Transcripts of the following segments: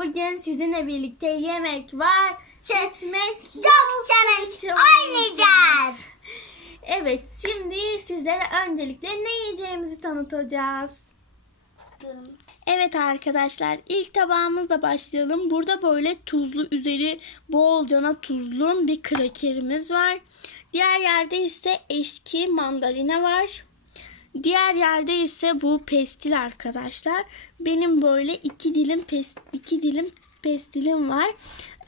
Bugün sizinle birlikte yemek var, içmek Çok challenge oynayacağız. Evet, şimdi sizlere öncelikle ne yiyeceğimizi tanıtacağız. Evet arkadaşlar ilk tabağımızla başlayalım. Burada böyle tuzlu üzeri bolcana tuzlu bir krakerimiz var. Diğer yerde ise eşki mandalina var. Diğer yerde ise bu pestil arkadaşlar. Benim böyle iki dilim pes, iki dilim pestilim var.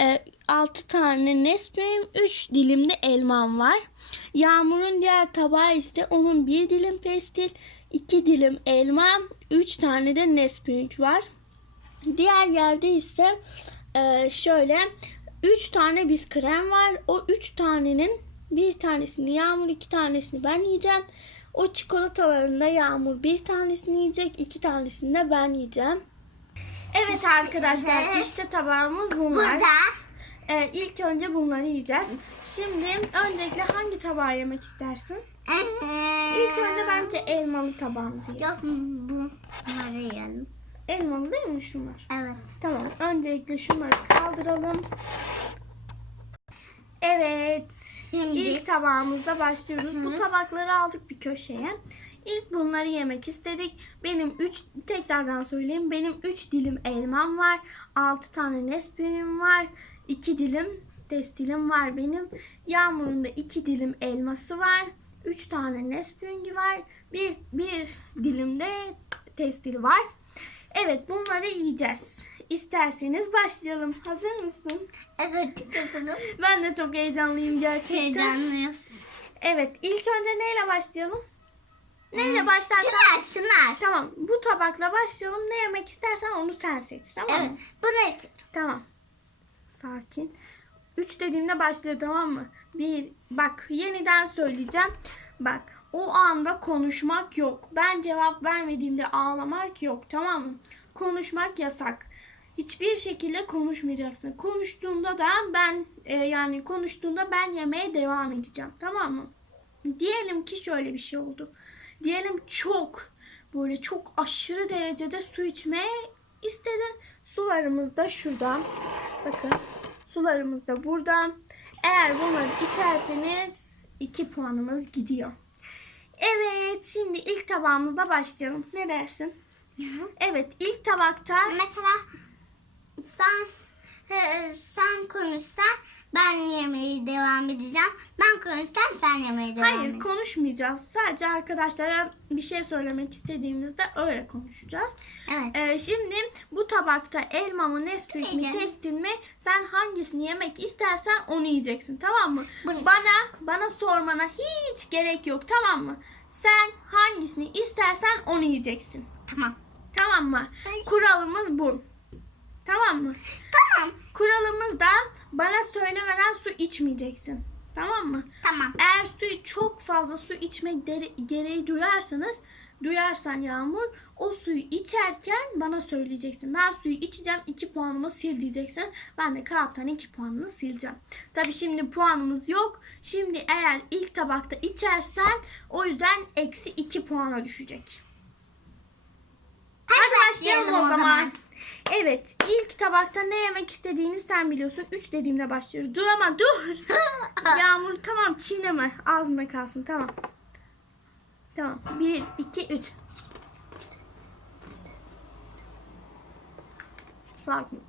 Ee, 6 tane Nesquik'im, 3 dilim de elmam var. Yağmur'un diğer tabağı ise onun bir dilim pestil, iki dilim elma, 3 tane de Nesquik var. Diğer yerde ise e, şöyle 3 tane biz krem var. O 3 tanenin bir tanesini Yağmur, iki tanesini ben yiyeceğim. O çikolatalarında Yağmur bir tanesini yiyecek, iki tanesini de ben yiyeceğim. Evet arkadaşlar Evet. işte tabağımız bunlar. Burada Ee, ilk önce bunları yiyeceğiz. Şimdi öncelikle hangi tabağı yemek istersin? İlk önce bence elmalı tabağımızı yiyelim. Yok bu. Bunları yiyelim. Elmalı değil mi şunlar? Evet. Tamam. Öncelikle şunları kaldıralım. Evet. Şimdi İlk tabağımızda başlıyoruz. Bu tabakları aldık bir köşeye. İlk bunları yemek istedik. Benim 3 tekrardan söyleyeyim. Benim 3 dilim elmam var. 6 tane Nesquik'im var. 2 dilim testilim var benim. Yağmur'un da 2 dilim elması var. 3 tane Nesquik'i var. Bir, bir dilimde testil var. Evet bunları yiyeceğiz. İsterseniz başlayalım. Hazır mısın? evet kızım. Ben de çok heyecanlıyım gerçekten. Heyecanlıyız. Evet, ilk önce neyle başlayalım? Neyle başlarsan? Şunlar şunlar. Tamam, bu tabakla başlayalım. Ne yemek istersen onu sen seç, tamam mı? Evet. Bunu istiyorum. Tamam. Sakin. Üç dediğimde başlıyor, tamam mı? Bir, bak yeniden söyleyeceğim. Bak, o anda konuşmak yok. Ben cevap vermediğimde ağlamak yok, tamam mı? Konuşmak yasak. Hiçbir şekilde konuşmayacaksın. Konuştuğunda da ben e, yani konuştuğunda ben yemeye devam edeceğim. Tamam mı? Diyelim ki şöyle bir şey oldu. Diyelim çok böyle çok aşırı derecede su içmeye istedin. Sularımız da şurada. Bakın. Sularımız da burada. Eğer bunları içerseniz 2 puanımız gidiyor. Evet, şimdi ilk tabağımızda başlayalım. Ne dersin? Evet, ilk tabakta Mesela sen e, sen konuşsan ben yemeği devam edeceğim. Ben konuşsam sen yemeği devam Hayır edeceksin. konuşmayacağız. Sadece arkadaşlara bir şey söylemek istediğimizde öyle konuşacağız. Evet. Ee, şimdi bu tabakta elma mı, Nesquik mi, Yiyeceğim. testin mi sen hangisini yemek istersen onu yiyeceksin tamam mı? Bunu- Bana bana sormana hiç gerek yok tamam mı? Sen hangisini istersen onu yiyeceksin. Tamam. Tamam mı? Kuralımız bu. Tamam mı? Tamam. Kuralımız da bana söylemeden su içmeyeceksin. Tamam mı? Tamam. Eğer suyu çok fazla su içmek dere- gereği duyarsanız, duyarsan Yağmur, o suyu içerken bana söyleyeceksin. Ben suyu içeceğim, 2 puanımı sil diyeceksin. Ben de kağıttan 2 puanını sileceğim. Tabii şimdi puanımız yok. Şimdi eğer ilk tabakta içersen o yüzden eksi 2 puana düşecek. Hadi başlayalım o zaman. Evet, ilk tabakta ne yemek istediğini sen biliyorsun. 3 dediğimde başlıyoruz. Dur ama dur. Yağmur tamam çiğneme. Ağzında kalsın tamam. Tamam. 1, 2, 3. Sakin.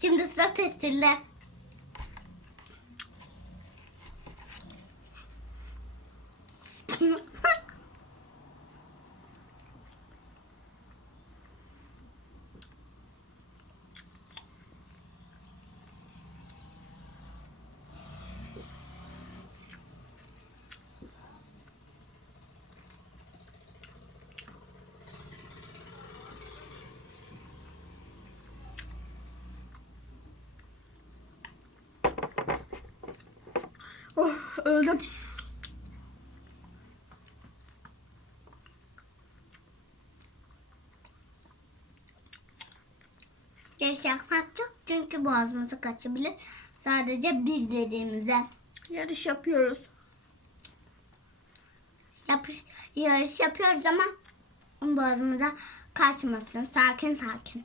Şimdi sıra testinde. Öldüm. Yapmak yok çünkü boğazımıza kaçabilir. Sadece bir dediğimizde Yarış yapıyoruz. yapış, yarış yapıyoruz ama boğazımıza kaçmasın. Sakin sakin.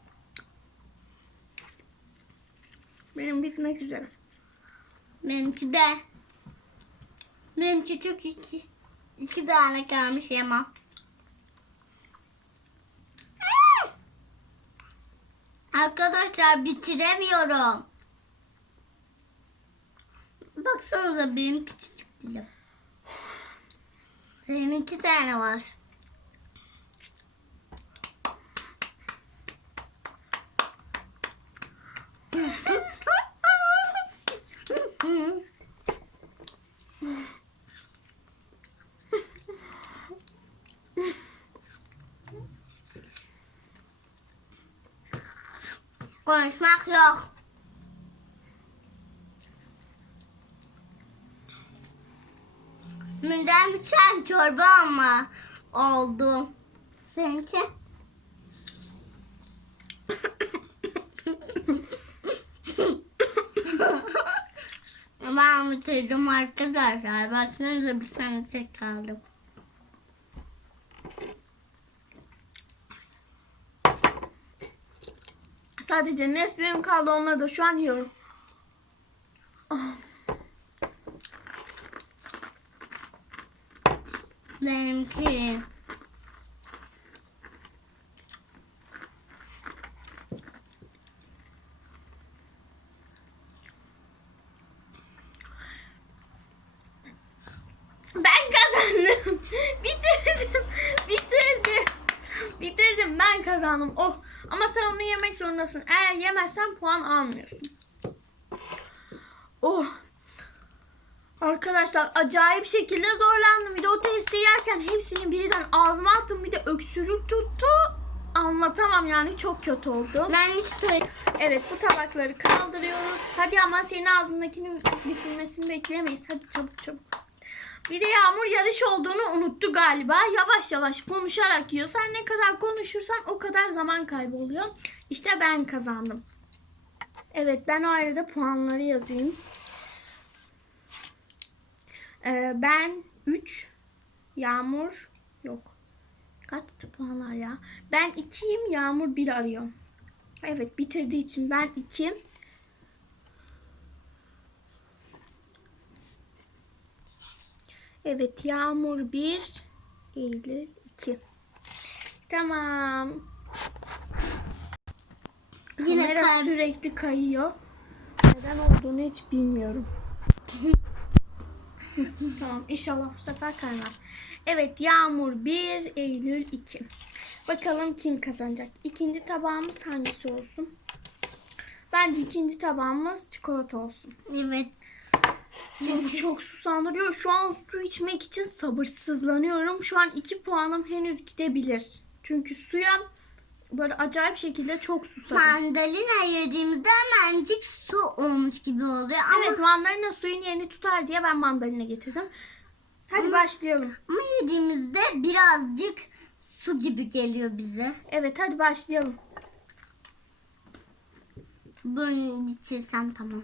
Benim bitmek üzere. Benimki de. Benimki çok iki. iki tane kalmış yemem. Arkadaşlar bitiremiyorum. Baksanıza benim küçücük dilim. Benim iki tane var. Konuşmak yok. Mündem sen çorba ama oldu. Seninki? ben bitirdim arkadaşlar. Baksanıza bir tane tek kaldım. Sadece Nesli'nin kaldı onları da şu an yiyorum. Benimki. Ben kazandım. Bitirdim. Bitirdim. Bitirdim. Ben kazandım. Oh. Ama sen onu yemek zorundasın. Yemezsen puan almıyorsun. Oh. Arkadaşlar acayip şekilde zorlandım. Bir de o testi yerken hepsini birden ağzıma attım. Bir de öksürük tuttu. Anlatamam yani çok kötü oldu. Ben işte Evet bu tabakları kaldırıyoruz. Hadi ama senin ağzındakinin bitirmesini bekleyemeyiz. Hadi çabuk çabuk. Bir de Yağmur yarış olduğunu unuttu galiba. Yavaş yavaş konuşarak yiyor. Sen ne kadar konuşursan o kadar zaman kayboluyor. İşte ben kazandım. Evet ben o arada puanları yazayım. Ee, ben 3 Yağmur yok. Kaç puanlar ya? Ben 2'yim Yağmur 1 arıyor. Evet bitirdiği için ben 2. Evet Yağmur 1, Eylül 2. Tamam. Yine Kamera kay- sürekli kayıyor. Neden olduğunu hiç bilmiyorum. tamam inşallah bu sefer kaymaz. Evet Yağmur 1, Eylül 2. Bakalım kim kazanacak. İkinci tabağımız hangisi olsun? Bence ikinci tabağımız çikolata olsun. evet. Çünkü çok susandırıyor. Şu an su içmek için sabırsızlanıyorum. Şu an 2 puanım henüz gidebilir. Çünkü suya böyle acayip şekilde çok susadım. Mandalina yediğimizde hemencik su olmuş gibi oluyor ama, Evet mandalina suyun yerini tutar diye ben mandalina getirdim. Hadi başlayalım. ama yediğimizde birazcık su gibi geliyor bize. Evet hadi başlayalım. Bunu bitirsem tamam.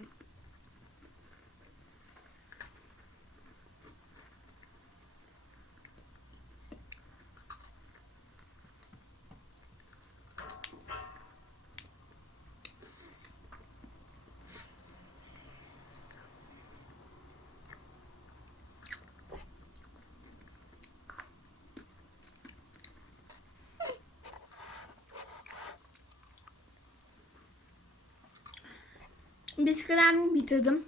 Bisküvimi bitirdim.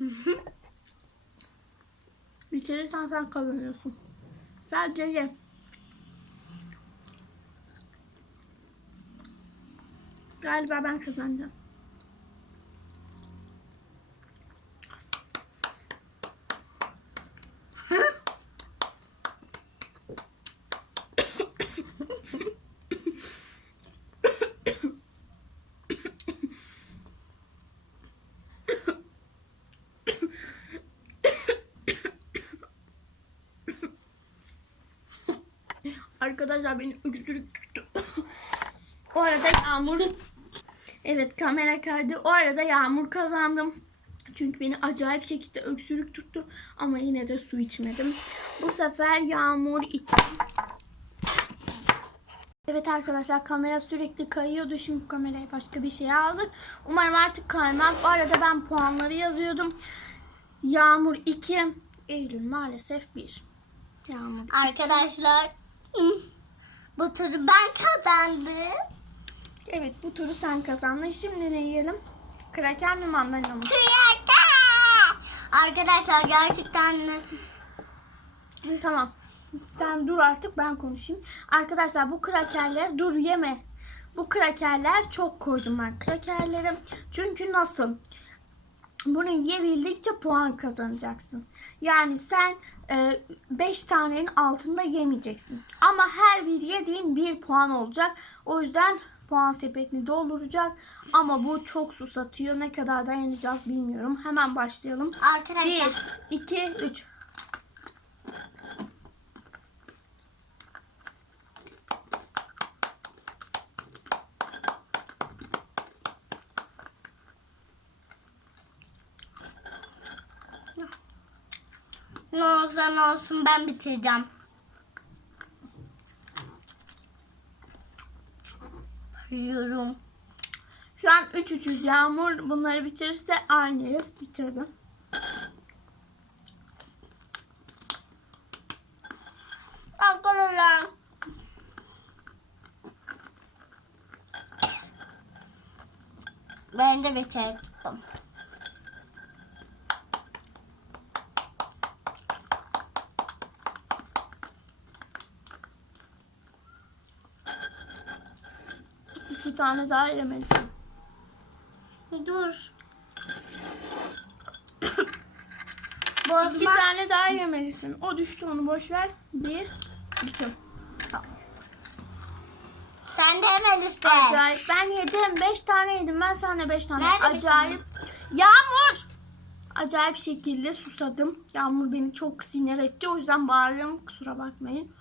Bitirirsen sen kazanıyorsun. Sadece ye. Galiba ben kazanacağım. Arkadaşlar beni öksürük tuttu. o arada Yağmur Evet kamera kaydı. O arada Yağmur kazandım. Çünkü beni acayip şekilde öksürük tuttu. Ama yine de su içmedim. Bu sefer Yağmur 2. Evet arkadaşlar kamera sürekli kayıyordu. Şimdi kamerayı başka bir şeye aldık. Umarım artık kaymaz. O arada ben puanları yazıyordum. Yağmur 2. Eylül maalesef 1. Yağmur Arkadaşlar bu turu ben kazandım. Evet bu turu sen kazandın. Şimdi ne yiyelim? Kraker mi mandalina mı? Kraker. Arkadaşlar gerçekten Tamam. Sen dur artık ben konuşayım. Arkadaşlar bu krakerler dur yeme. Bu krakerler çok koydum ben krakerleri. Çünkü nasıl? Bunu yiyebildikçe puan kazanacaksın. Yani sen 5 tanenin altında yemeyeceksin. Ama her bir yediğin bir puan olacak. O yüzden puan sepetini dolduracak. Ama bu çok susatıyor. Ne kadar dayanacağız bilmiyorum. Hemen başlayalım. arkadaşlar 1, 2, 3. ne olsun ben bitireceğim. Yiyorum. Şu an 3 300 Yağmur bunları bitirirse aynıyız. Bitirdim. Arkadaşlar. Ben de bitirdim. İki tane daha yemelisin. Dur. İki Bozma. tane daha yemelisin. O düştü onu boş ver. Bir, iki. Sen de yemelisin. Acayip. Ben yedim. Beş tane yedim. Ben sana beş tane. Nerede Acayip. Yağmur! Acayip şekilde susadım. Yağmur beni çok sinir etti. O yüzden bağırıyorum. Kusura bakmayın.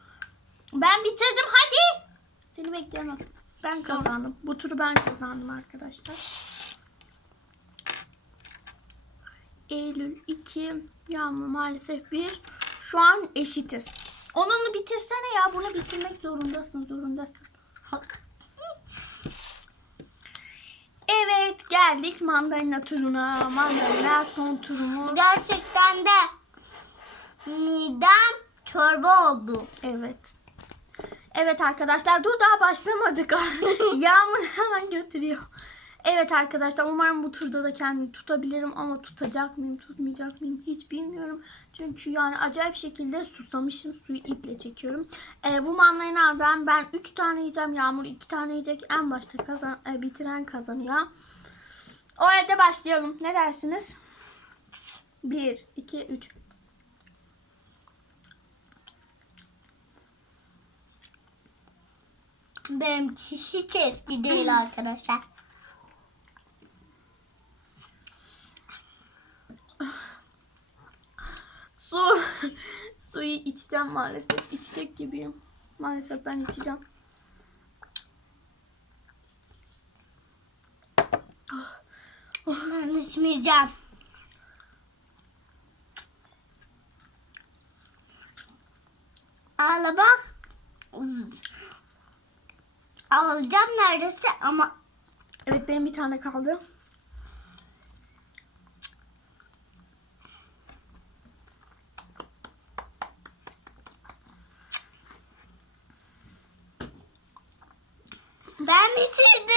Ben bitirdim. Hadi. Seni bekleyemem. Ben kazandım. Bu turu ben kazandım arkadaşlar. Eylül 2. Yağmur maalesef 1. Şu an eşitiz. Onunu bitirsene ya. Bunu bitirmek zorundasın. Zorundasın. Evet geldik mandalina turuna. Mandalina son turumuz. Gerçekten de midem çorba oldu. Evet. Evet arkadaşlar dur daha başlamadık. Yağmur hemen götürüyor. Evet arkadaşlar umarım bu turda da kendimi tutabilirim ama tutacak mıyım tutmayacak mıyım hiç bilmiyorum. Çünkü yani acayip şekilde susamışım suyu iple çekiyorum. Ee, bu mandalinadan ben 3 tane yiyeceğim Yağmur 2 tane yiyecek en başta kazan, e, bitiren kazanıyor. O halde başlayalım ne dersiniz? 1, 2, 3. Benim hiç eski değil arkadaşlar. Su. Suyu içeceğim maalesef. İçecek gibiyim. Maalesef ben içeceğim. Ben içmeyeceğim. Ağla bak. Alacağım neredeyse ama Evet benim bir tane kaldı. ben bitirdim.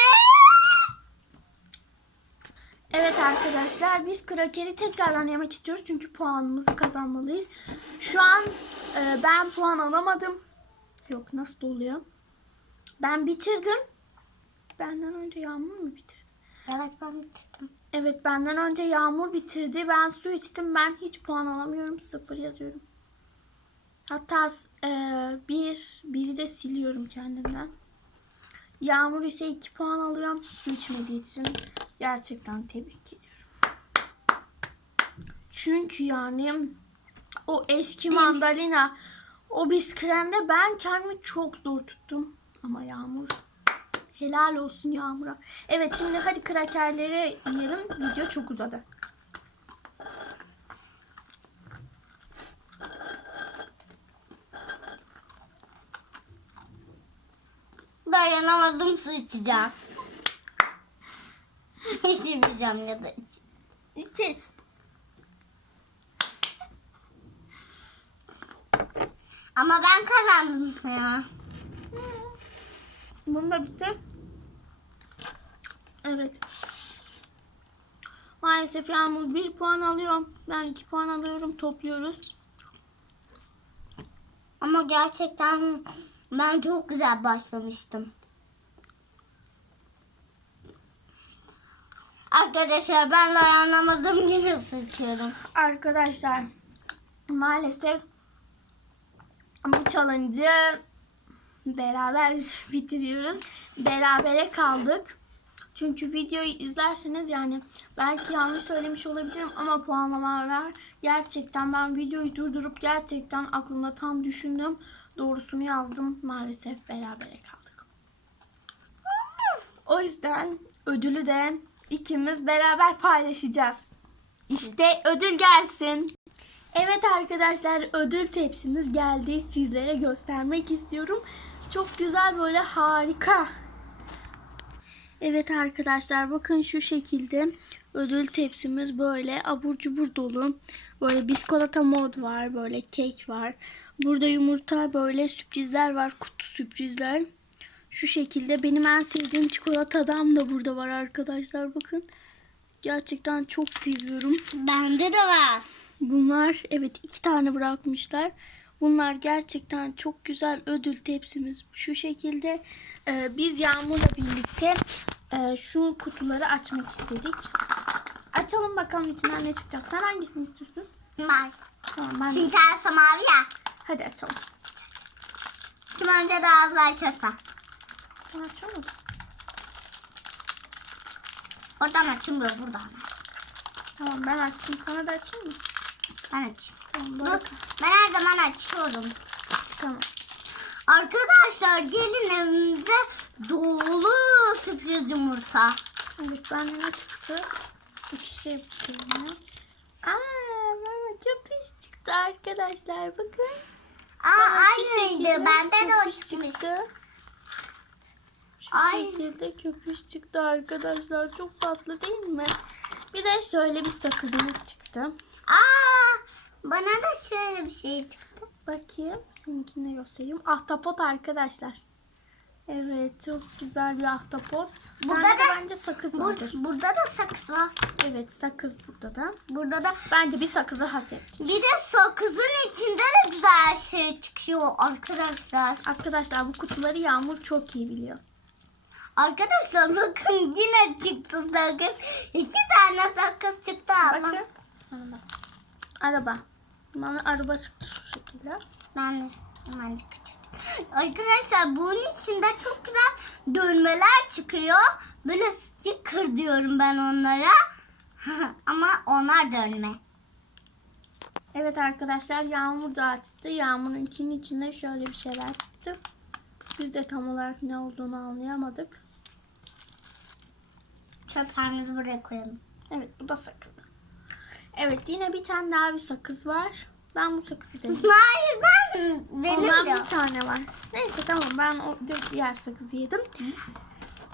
Evet arkadaşlar biz krakeri tekrardan yemek istiyoruz. Çünkü puanımızı kazanmalıyız. Şu an e, ben puan alamadım. Yok nasıl oluyor? Ben bitirdim. Benden önce Yağmur mu bitirdi? Evet ben bitirdim. Evet benden önce Yağmur bitirdi. Ben su içtim. Ben hiç puan alamıyorum. Sıfır yazıyorum. Hatta e, bir, biri de siliyorum kendimden. Yağmur ise iki puan alıyorum. Su içmediği için gerçekten tebrik ediyorum. Çünkü yani o eski mandalina O biz kremde ben kendimi çok zor tuttum. Ama Yağmur helal olsun Yağmur'a. Evet şimdi hadi krakerleri yiyelim. Video çok uzadı. Dayanamadım su içeceğim. İçmeyeceğim ya da iç. İçeceğiz. Ama ben kazandım ya. Bunu da bitti. Evet. Maalesef Yağmur bir puan alıyor. Ben iki puan alıyorum. Topluyoruz. Ama gerçekten ben çok güzel başlamıştım. Arkadaşlar ben dayanamadım yine sıçıyorum. Arkadaşlar maalesef bu challenge'ı beraber bitiriyoruz. Berabere kaldık. Çünkü videoyu izlerseniz yani belki yanlış söylemiş olabilirim ama puanlamalar gerçekten ben videoyu durdurup gerçekten aklımda tam düşündüm. Doğrusunu yazdım. Maalesef berabere kaldık. O yüzden ödülü de ikimiz beraber paylaşacağız. İşte ödül gelsin. Evet arkadaşlar ödül tepsimiz geldi. Sizlere göstermek istiyorum. Çok güzel böyle harika. Evet arkadaşlar bakın şu şekilde ödül tepsimiz böyle abur cubur dolu. Böyle biskolata mod var, böyle kek var. Burada yumurta böyle sürprizler var, kutu sürprizler. Şu şekilde benim en sevdiğim çikolatadan da burada var arkadaşlar bakın. Gerçekten çok seviyorum. Bende de var. Bunlar evet iki tane bırakmışlar. Bunlar gerçekten çok güzel ödül tepsimiz. Şu şekilde e, biz Yağmur'la birlikte e, şu kutuları açmak istedik. Açalım bakalım içinden ne çıkacak. Sen hangisini istiyorsun? Var. Tamam ben de. Çünkü mavi ya. Hadi açalım. Kim önce daha hızlı açarsa. Sen açalım. Oradan açılmıyor buradan. Tamam ben açtım. Sana da açayım mı? Ben açayım. Tamam Dur. Ben her zaman açıyorum. Tamam. Arkadaşlar gelin evimizde dolu sürpriz yumurta. Evet bende ne çıktı? İki şey bakıyorum. Aa bana köpüş çıktı arkadaşlar. Bakın. Aa aynıydı. Bende de o çıkmıştı. Ay. şekilde köpüş çıktı arkadaşlar. Çok tatlı değil mi? Bir de şöyle bir sakızımız çıktı. Bana da şöyle bir şey çıktı. Bakayım. Seninkini göstereyim. Ahtapot arkadaşlar. Evet çok güzel bir ahtapot. Burada Sende de da- bence sakız Bur vardır. burada da sakız var. Evet sakız burada da. Burada da Bence bir sakızı hak etti. bir de sakızın içinde de güzel şey çıkıyor arkadaşlar. Arkadaşlar bu kutuları Yağmur çok iyi biliyor. Arkadaşlar bakın yine çıktı sakız. İki tane sakız çıktı. Bakın. Bana bak. Araba. Bana araba çıktı şu şekilde. Ben de hemen. Arkadaşlar bunun içinde çok güzel dönmeler çıkıyor. Böyle sticker diyorum ben onlara. Ama onlar dönme. Evet arkadaşlar Yağmur da açtı. Yağmur'unkinin içinde şöyle bir şeyler çıktı. Biz de tam olarak ne olduğunu anlayamadık. Çöplerimizi buraya koyalım. Evet bu da sakızdı. Evet yine bir tane daha bir sakız var. Ben bu sakızı dedim. Hayır ben benim Ondan de. bir tane var. Neyse tamam ben o diğer sakızı yedim.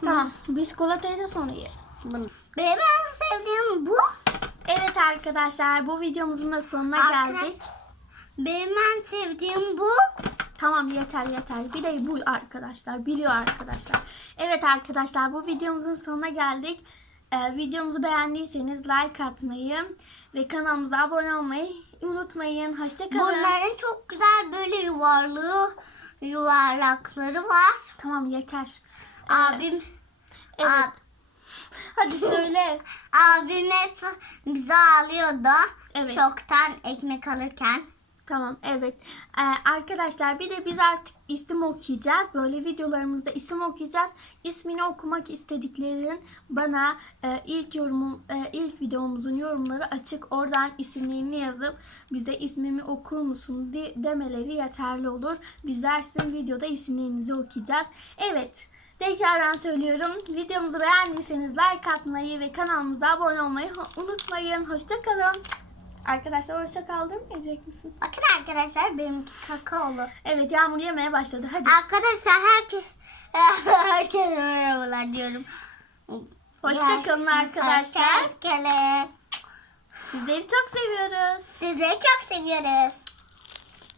Tamam biskolatayı da sonra. Bunu. Benim en sevdiğim bu. Evet arkadaşlar bu videomuzun da sonuna Arkadaş- geldik. Benim en sevdiğim bu. Tamam yeter yeter. Bir de bu arkadaşlar. Biliyor arkadaşlar. Evet arkadaşlar bu videomuzun sonuna geldik. Ee, videomuzu beğendiyseniz like atmayı ve kanalımıza abone olmayı unutmayın. Hoşçakalın. Bunların çok güzel böyle yuvarlığı yuvarlakları var. Tamam yeter. Abim Evet. ab- Hadi söyle. abim hep bizi ağlıyordu. Evet. Şoktan ekmek alırken. Tamam evet. Ee, arkadaşlar bir de biz artık isim okuyacağız. Böyle videolarımızda isim okuyacağız. İsmini okumak istediklerin bana e, ilk yorumum e, ilk videomuzun yorumları açık. Oradan isimlerini yazıp bize ismimi okur musun de- demeleri yeterli olur. Bizler sizin videoda isimlerinizi okuyacağız. Evet. Tekrardan söylüyorum. Videomuzu beğendiyseniz like atmayı ve kanalımıza abone olmayı unutmayın. Hoşçakalın. Arkadaşlar hoşça kal demeyecek misin? Bakın arkadaşlar benimki kakaolu. Evet yağmur yemeye başladı. Hadi. Arkadaşlar herkes herkese merhabalar diyorum. Hoşça kalın arkadaşlar. Hoşçakalın. Sizleri çok seviyoruz. Sizleri çok seviyoruz.